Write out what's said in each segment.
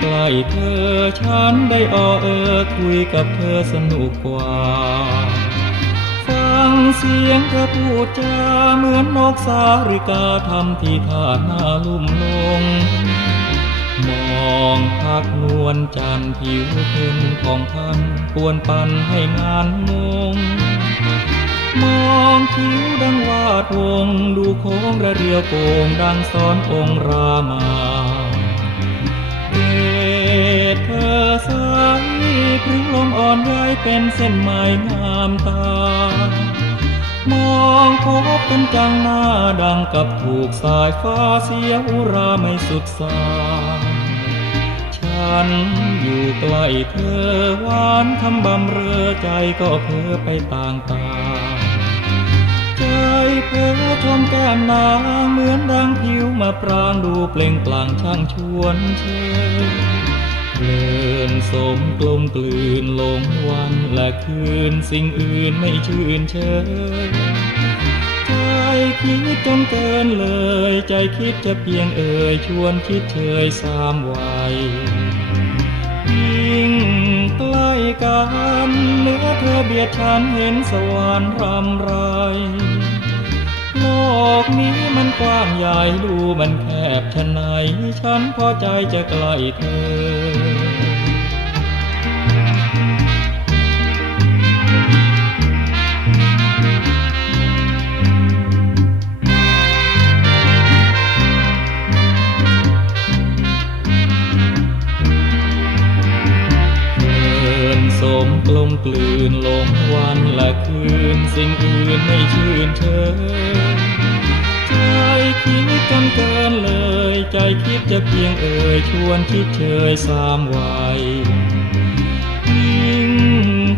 ใกล้เธอ ฉันได้ออเออคุยกับเธอสนุกกว่า ฟังเสียงเธอพูดจาเหมือนนกสาริกาทำที่ท่าหน้าลุ่มลง มองพักนวลจันผิวเพ็ญของพันปวนปันให้งานมงมองคิ้วดังวาดวง ดูโค้งระเรียวโกงดังสอนองรามา พริ้งลมอ่อนย้ายเป็นเส้นไม้งามตามองพบกันจังหน้าดังกับถูกสายฟ้าเสียอุราไม่สุดสายฉันอยู่ใกล้เธอหวานทำบำเรอใจก็เพ้อไปต่างตาใจเพ้อทอมแก้มนางเหมือนดังผิวมาปรางดูเปล่งปลั่งช่างชวนเชย เพลินสมกลมกลืนลงวันและคืนสิ่งอื่นไม่ชื่นเชยใจคิดจนเกินเลย ใจคิดจะเพียงเอ่ยชวนคิดเชยสามวัยยิ่งใกล้กันเนื้อเธอเบียดฉันเห็นสวรรค์รำไร กนี้มันกว้างใหญ่ดูมันแคบชะไหนฉันพอใจจะใกล้เธอเดินสมกลมกลืนลงวันและคืน สิ่งอื่นไม่ชื่นเชย ใจคิดจะเพียงเอ่ยชวนคิดเชยสามวัยยิ่ง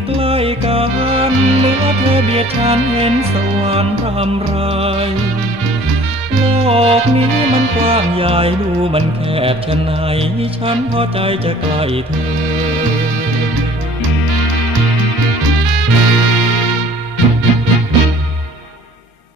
ใกล้กันเนื้อเธอเบียดฉันเห็นสวรรค์รำไรโลกนี้มันกว้างใหญ่ดูมันแคบชะไหนฉันพอใจจะใกล้เธอ